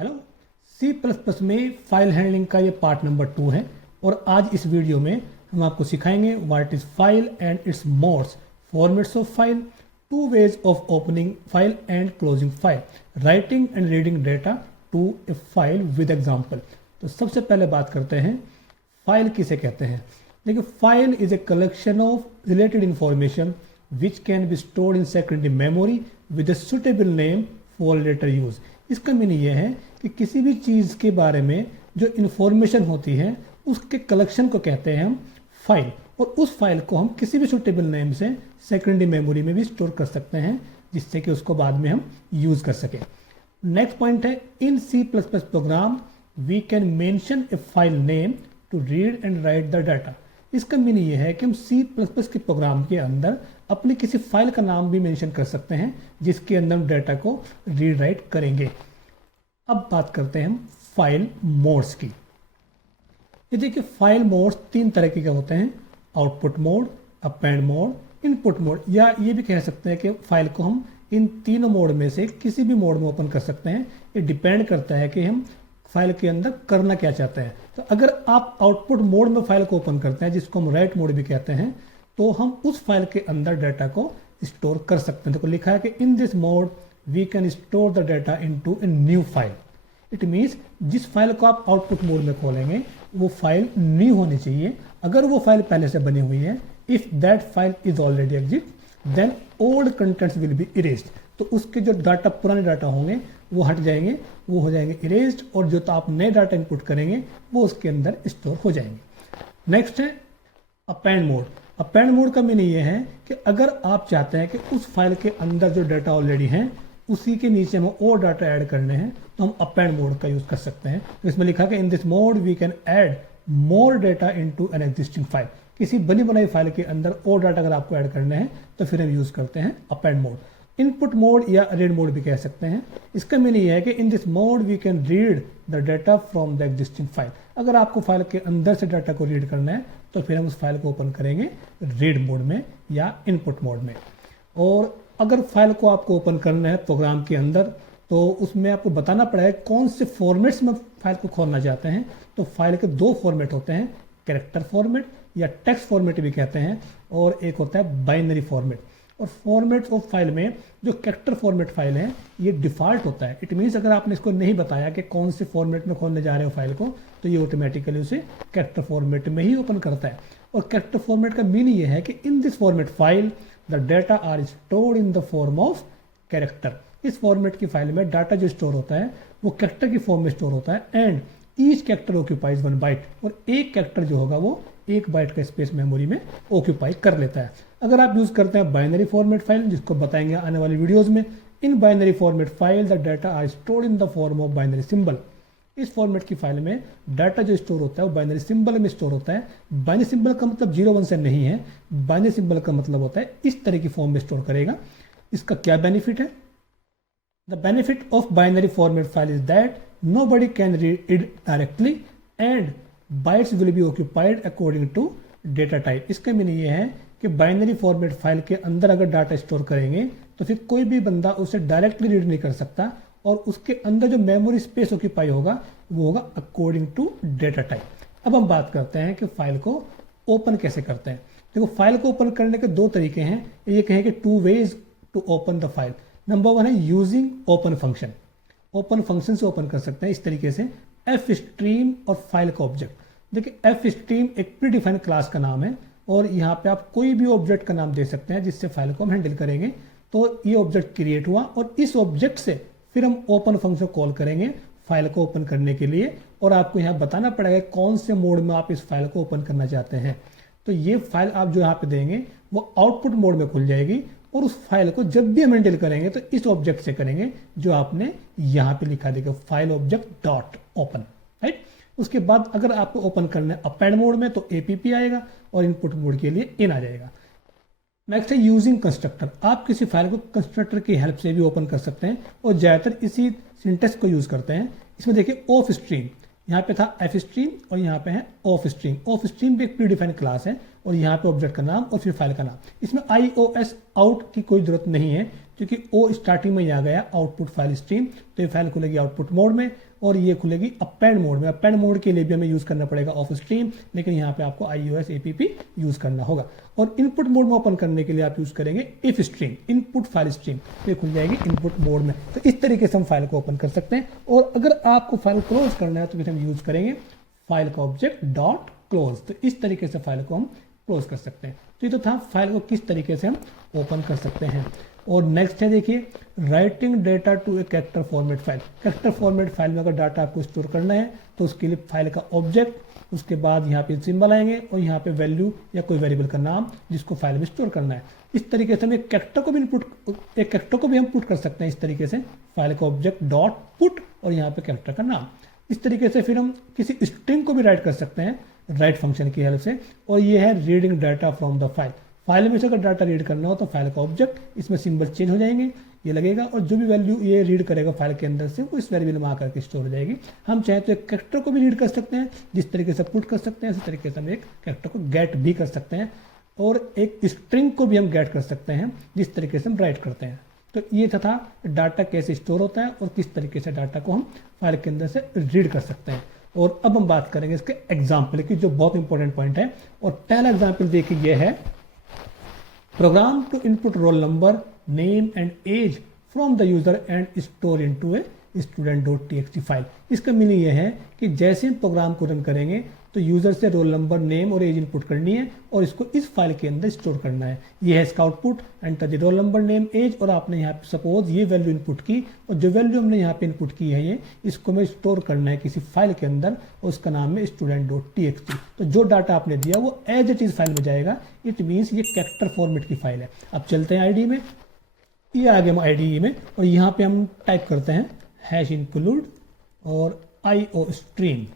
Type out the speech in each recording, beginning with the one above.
Hello. C++ में file handling का ये पार्ट नंबर 2 है और आज इस वीडियो में हम आपको सिखाएंगे what is file and its modes, formats of file, two ways of opening file and closing file, writing and reading data to a file with example. तो सबसे पहले बात करते हैं फाइल किसे कहते हैं। देखिए, file is a collection of related information which can be stored in secondary memory with a suitable name for later use. इसका मीनिंग यह है कि किसी भी चीज़ के बारे में जो इन्फॉर्मेशन होती है उसके कलेक्शन को कहते हैं हम फाइल, और उस फाइल को हम किसी भी सुटेबल नेम से सेकेंडरी मेमोरी में भी स्टोर कर सकते हैं जिससे कि उसको बाद में हम यूज़ कर सकें। नेक्स्ट पॉइंट है, in C++ program we can mention a file name to read and write the data. इसका मीनिंग ये है कि हम C++ के प्रोग्राम के अंदर अपनी किसी फाइल का नाम भी मेंशन कर सकते हैं जिसके अंदर हम डाटा को रीड राइट करेंगे। अब बात करते हैं हम फाइल मोड्स की। ये देखिए, फाइल मोड्स 3 तरह के होते हैं, output mode, append mode, input mode, या ये भी कह सकते हैं कि फाइल को हम इन तीनों मोड में से किसी भी मोड में ओपन कर सकते हैं। ये डिपेंड करता है कि हम फाइल के अंदर करना क्या चाहते हैं। तो अगर आप आउटपुट मोड में फाइल को ओपन करते हैं जिसको हम राइट मोड भी कहते हैं, तो हम उस फाइल के अंदर डाटा को स्टोर कर सकते हैं। देखो लिखा है कि in this mode we can store the data into a new file. It means जिस फाइल को आप आउटपुट मोड में खोलेंगे वो फाइल न्यू होनी चाहिए। अगर वो फाइल पहले से बनी हुई है, if that file is already exist then old contents will be erased. तो उसके जो डाटा पुराने डाटा होंगे वो हट जाएंगे, वो हो जाएंगे इरेज्ड, और जो तो आप नए डाटा इनपुट करेंगे वो उसके अंदर स्टोर हो जाएंगे। नेक्स्ट है अपेंड मोड। अपेंड मोड का मीनिंग ये है कि अगर आप चाहते हैं कि उस फाइल के अंदर जो डाटा ऑलरेडी हैं उसी के नीचे हम और डाटा ऐड करने हैं तो हम अपेंड मोड का यूज कर सकते हैं। तो इसमें लिखा कि in this mode we can add more data into an existing file. किसी बनी बनाई फाइल के अंदर और डाटा अगर आपको ऐड करने हैं तो फिर हम यूज करते हैं अपेंड मोड। इनपुट मोड या रीड मोड भी कह सकते हैं। इसका मीनिंग यह है कि in this mode we can read the data from the existing file. अगर आपको फाइल के अंदर से डाटा को रीड करना है तो फिर हम उस फाइल को ओपन करेंगे रीड मोड में या इनपुट मोड में। और अगर फाइल को आपको ओपन करना है प्रोग्राम के अंदर तो उसमें आपको बताना पड़ेगा कौन से फॉर्मेट्स में फाइल को खोलना चाहते हैं। तो फाइल के 2 फॉर्मेट होते हैं, कैरेक्टर फॉर्मेट या टेक्स्ट फॉर्मेट भी कहते हैं, और एक होता है बाइनरी फॉर्मेट। और फॉर्मेट ऑफ फाइल में जो कैरेक्टर फॉर्मेट फाइल है ये डिफॉल्ट होता है। इट मीन्स अगर आपने इसको नहीं बताया कि कौन से फॉर्मेट में खोलने जा रहे हो फाइल को तो ये ऑटोमेटिकली उसे कैरेक्टर फॉर्मेट में ही ओपन करता है। और कैरेक्टर फॉर्मेट का मीनिंग ये है कि in this format file the data are stored in the form of character. इस फॉर्मेट की फाइल में डाटा जो स्टोर होता है वो कैरेक्टर की फॉर्म में स्टोर होता है, and each character occupies 1 byte, और एक कैरेक्टर जो होगा वो 1 बाइट का स्पेस मेमोरी में ऑक्यूपाई कर लेता है। अगर आप यूज करते हैं बाइनरी फॉर्मेट फाइल, जिसको बताएंगे आने वाली वीडियोस में, in binary format file the data are stored in the form of binary symbol. इस फॉर्मेट की फाइल में डाटा जो स्टोर होता है वो बाइनरी सिंबल में स्टोर होता है। बाइनरी सिंबल का मतलब 0-1 से नहीं है, बाइनरी सिंबल का मतलब होता है इस तरह की फॉर्म में स्टोर करेगा। इसका क्या बेनिफिट है? The benefit of binary format file is that nobody can read it directly and bytes will be occupied according to data type। इसका मीनिंग ये है कि बाइनरी फॉर्मेट फाइल के अंदर अगर डाटा स्टोर करेंगे तो फिर कोई भी बंदा उसे डायरेक्टली रीड नहीं कर सकता, और उसके अंदर जो मेमोरी स्पेस ऑक्यूपाई होगा वो होगा अकॉर्डिंग टू डेटा टाइप। अब हम बात करते हैं कि फाइल को ओपन कैसे करते हैं। देखो, फाइल को ओपन करने के 2 तरीके हैं। ये कहें कि 2 ways to open the file. Number 1 है using open function. Open function से ओपन कर सकते हैं इस तरीके से, एफ स्ट्रीम और फाइल का ऑब्जेक्ट। देखिए, एफ स्ट्रीम एक प्री डिफाइंड क्लास का नाम है और यहाँ पे आप कोई भी ऑब्जेक्ट का नाम दे सकते हैं जिससे फाइल को हम हैंडल करेंगे। तो ये ऑब्जेक्ट क्रिएट हुआ और इस ऑब्जेक्ट से फिर हम ओपन फंक्शन कॉल करेंगे फाइल को ओपन करने के लिए, और आपको यहाँ बताना पड़ेगा कौन से मोड में आप इस फाइल को ओपन करना चाहते हैं। तो ये फाइल आप जो यहाँ पे देंगे वो आउटपुट मोड में खुल जाएगी, और उस फाइल को जब भी हम हैंडल करेंगे तो इस ऑब्जेक्ट से करेंगे जो आपने यहाँ पे लिखा देगा, file object dot open, right. उसके बाद अगर आपको ओपन करना है अपेंड मोड में तो एपीपी आएगा, और इनपुट मोड के लिए इन आ जाएगा। नेक्स्ट है यूजिंग कंस्ट्रक्टर। आप किसी फाइल को कंस्ट्रक्टर की हेल्प से भी ओपन कर सकते हैं, और ज़्यादातर इसी सिंटेक्स को यूज करते हैं। इसमें देखिए, ऑफ स्ट्रीम, यहाँ पे था एफ स्ट्रीम और यहाँ पे है ऑफ स्ट्रीम। ऑफ स्ट्रीम भी एक प्री डिफाइंड क्लास है, और यहाँ पे ऑब्जेक्ट का नाम और फिर फाइल का नाम। इसमें IOS आउट की कोई जरूरत नहीं है क्योंकि ओ स्टार्टिंग में ही आ गया आउटपुट फाइल स्ट्रीम, तो ये फाइल खुलेगी आउटपुट मोड में और ये खुलेगी अपेंड मोड में। अपेंड मोड के लिए भी हमें यूज़ करना पड़ेगा ऑफ स्ट्रीम, लेकिन यहाँ पे आपको iOS app यूज़ करना होगा। और इनपुट मोड में ओपन करने के लिए आप यूज़ करेंगे if stream, input file stream, तो ये खुल जाएगी इनपुट मोड में। तो इस तरीके से हम फाइल को ओपन कर सकते हैं। और अगर आपको फाइल क्लोज करना है तो फिर हम यूज़ करेंगे फाइल का ऑब्जेक्ट डॉट क्लोज। तो इस तरीके से फाइल को हम क्लोज कर सकते हैं। तो ये तो था फाइल को किस तरीके से हम ओपन कर सकते हैं। और नेक्स्ट है देखिए writing data to a character format file. Character format file में अगर डाटा आपको स्टोर करना है तो उसके लिए फाइल का ऑब्जेक्ट, उसके बाद यहाँ पे सिंबल आएंगे और यहाँ पे वैल्यू या कोई वेरिएबल का नाम जिसको फाइल में स्टोर करना है। इस तरीके से हम एक कैरेक्टर को भी हम पुट कर सकते हैं। इस तरीके से फाइल का ऑब्जेक्ट डॉट पुट और यहाँ पे कैरेक्टर का नाम। इस तरीके से फिर हम किसी स्ट्रिंग को भी राइट कर सकते हैं राइट फंक्शन की हेल्प से। और ये है reading data from the file. File में से अगर डाटा रीड करना हो तो फाइल का ऑब्जेक्ट, इसमें सिंबल चेंज हो जाएंगे, ये लगेगा और जो भी वैल्यू ये रीड करेगा फाइल के अंदर से वो इस वेरिएबल में आकर के स्टोर हो जाएगी। हम चाहे तो एक कैरेक्टर को भी रीड कर सकते हैं, जिस तरीके से पुट कर सकते हैं इसी तरीके से हम एक कैरेक्टर को गेट भी कर सकते हैं। और एक स्ट्रिंग को भी हम गेट कर सकते हैं जिस तरीके से हम राइट करते हैं। तो ये था डाटा कैसे स्टोर होता है और किस तरीके से डाटा को हम फाइल के अंदर से रीड कर सकते हैं। और अब हम बात करेंगे इसके एग्जाम्पल की, जो बहुत इंपॉर्टेंट पॉइंट है। और पहला एग्जाम्पल देखिए ये है program to input roll number name and age from the user and store into a student.txt file. इसका मीनिंग यह है कि जैसे हम प्रोग्राम को रन करेंगे तो यूजर से रोल नंबर नेम और एज इनपुट करनी है और इसको इस फाइल के अंदर स्टोर करना है। ये है इसका output, enter the roll number name age. और आपने यहाँ पे सपोज ये वैल्यू इनपुट की और जो वैल्यू हमने यहाँ पे इनपुट की है ये इसको हमें स्टोर करना है किसी फाइल के अंदर और उसका नाम है student.txt। तो जो डाटा आपने दिया वो एज इट इज फाइल में जाएगा। इट मीन्स ये कैरेक्टर फॉर्मेट की फाइल है। अब चलते हैं आईडी में, ये आ गया हम आईडी में और यहाँ पे हम टाइप करते हैं हैश इंक्लूड और IO स्ट्रीम।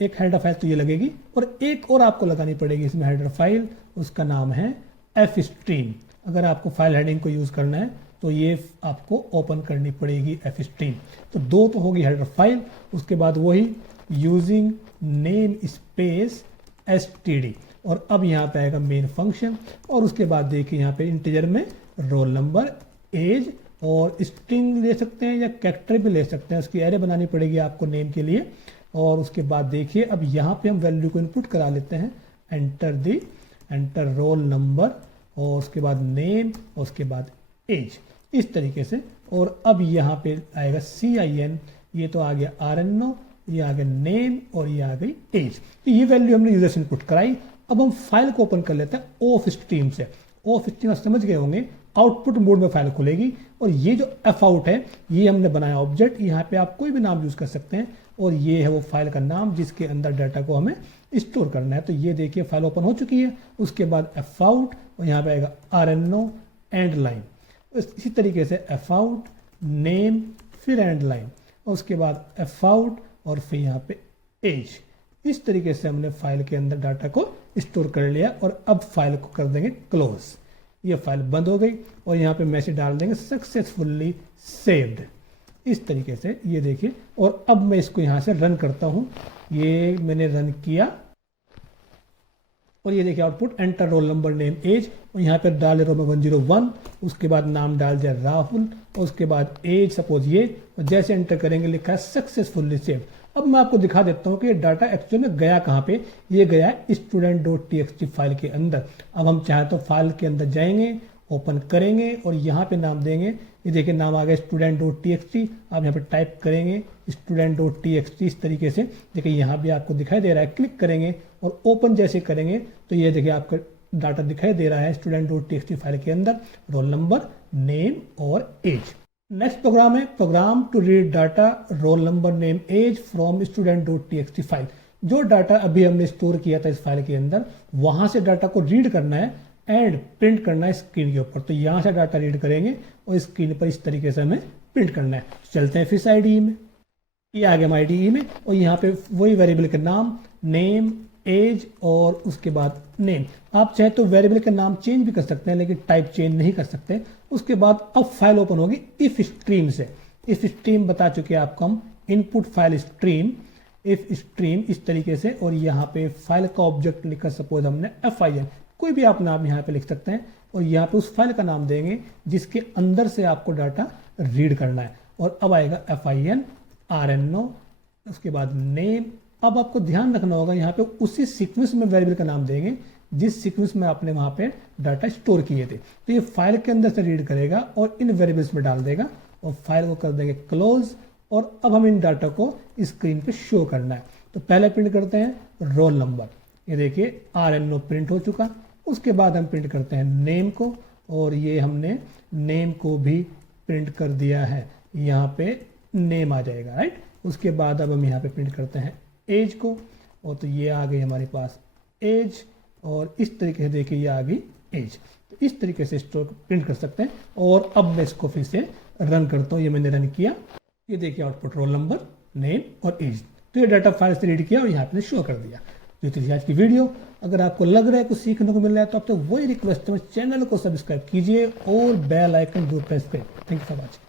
एक हेडर फाइल तो ये लगेगी और एक और आपको लगानी पड़ेगी इसमें हेडर फाइल, उसका नाम है F स्ट्रीम। अगर आपको फाइल हेडिंग को यूज़ करना है तो ये आपको ओपन करनी पड़ेगी F स्ट्रीम। तो दो तो होगी हेडर फाइल, उसके बाद वही यूजिंग नेम स्पेस std। और अब यहाँ पे आएगा मेन फंक्शन और उसके बाद देखिए यहाँ पे इंटीजर में रोल नंबर एज और स्ट्रिंग ले सकते हैं या कैरेक्टर भी ले सकते हैं। उसकी एरे बनानी पड़ेगी आपको नेम के लिए। और उसके बाद देखिए अब यहाँ पे हम वैल्यू को इनपुट करा लेते हैं, एंटर रोल नंबर और उसके बाद नेम और उसके बाद एज, इस तरीके से। और अब यहाँ पे आएगा CIN, ये तो आ गया RNO, ये आ गया नेम और ये आ गई एज। तो ये वैल्यू हमने यूजर से इनपुट कराई। अब हम फाइल को ओपन कर लेते हैं ऑफ स्ट्रीम से। ऑफ स्ट्रीम आप समझ गए होंगे, आउटपुट मोड में फाइल खुलेगी। और ये जो एफ आउट है ये हमने बनाया ऑब्जेक्ट, यहाँ पे आप कोई भी नाम यूज कर सकते हैं और ये है वो फाइल का नाम जिसके अंदर डाटा को हमें स्टोर करना है। तो ये देखिए फाइल ओपन हो चुकी है। उसके बाद एफ आउट और यहाँ पे आएगा RNO एंड लाइन। इसी तरीके से एफ आउट नेम फिर एंड लाइन और उसके बाद एफ आउट और फिर यहाँ पे एज। इस तरीके से हमने फाइल के अंदर डाटा को स्टोर कर लिया और अब फाइल को कर देंगे क्लोज। ये फाइल बंद हो गई और यहाँ पे मैसेज डाल देंगे सक्सेसफुली सेव्ड। इस तरीके से ये देखिए। और अब मैं इसको यहाँ से रन करता हूँ। ये मैंने रन किया और ये देखिए output enter roll number name age और यहाँ पे डाल रोल नंबर 101, उसके बाद नाम डाल दिया राहुल और उसके बाद एज सपोज ये, और जैसे एंटर करेंगे लिखा है सक्सेसफुली सेव्ड। अब मैं आपको दिखा देता हूँ कि ये डाटा एक्चुअली में गया कहाँ पे। ये गया है student.txt फाइल के अंदर। अब हम चाहे तो फाइल के अंदर जाएंगे, ओपन करेंगे और यहाँ पे नाम देंगे। ये देखिए नाम आ गया student.txt। आप यहाँ पे टाइप करेंगे student.txt इस तरीके से। देखिए यहाँ भी आपको दिखाई दे रहा है, क्लिक करेंगे और ओपन जैसे करेंगे तो ये देखिए आपका डाटा दिखाई दे रहा है student.txt फाइल के अंदर, रोल नंबर नेम और एज। नेक्स्ट प्रोग्राम है program to read data roll number name age from student.txt file. जो डाटा अभी हमने स्टोर किया था इस फाइल के अंदर, वहां से डाटा को रीड करना है एंड प्रिंट करना है स्क्रीन के ऊपर। तो यहाँ से डाटा रीड करेंगे और स्क्रीन पर इस तरीके से हमें प्रिंट करना है। चलते हैं फिर IDE में। ये आ गया हम IDE में और यहाँ पे वही वेरिएबल के नाम नेम एज और उसके बाद नेम। आप चाहे तो वेरिएबल का नाम चेंज भी कर सकते हैं लेकिन टाइप चेंज नहीं कर सकते। उसके बाद अब फाइल ओपन होगी इफ स्ट्रीम से। इफ स्ट्रीम बता चुके हैं आपको हम, input file stream, if stream इस तरीके से। और यहाँ पे फाइल का ऑब्जेक्ट लिखा सपोज हमने FIL, कोई भी आप नाम यहाँ पे लिख सकते हैं। और यहाँ पे उस फाइल का नाम देंगे जिसके अंदर से आपको डाटा रीड करना है। और अब आएगा FIN RNO, उसके बाद नेम। अब आपको ध्यान रखना होगा यहाँ पे उसी सीक्वेंस में वेरिएबल का नाम देंगे जिस सीक्वेंस में आपने वहाँ पे डाटा स्टोर किए थे। तो ये फाइल के अंदर से रीड करेगा और इन वेरिएबल्स में डाल देगा और फाइल को कर देंगे क्लोज। और अब हम इन डाटा को स्क्रीन पे शो करना है। तो पहले प्रिंट करते हैं रोल नंबर, ये देखिए RNO प्रिंट हो चुका। उसके बाद हम प्रिंट करते हैं नेम को, और ये हमने नेम को भी प्रिंट कर दिया है, यहाँ पे नेम आ जाएगा, राइट। उसके बाद अब हम यहाँ पे प्रिंट करते हैं एज को, और तो ये आ गई हमारे पास एज, और इस तरीके से देखिए ये आ गई एज। तो इस तरीके से स्टोर प्रिंट कर सकते हैं। और अब मैं इसको फिर से रन करता हूँ, ये मैंने रन किया, ये देखिए आउटपुट रोल नंबर, नेम और एज। तो ये डाटा फाइल से रीड किया और यहाँ पे शो कर दिया। तो थी आज की वीडियो। अगर आपको लग रहा है कुछ सीखने को मिल रहा है तो आपसे वही रिक्वेस्ट है, चैनल को सब्सक्राइब कीजिए और बेल आइकन जरूर प्रेस करें। Thank you for watching.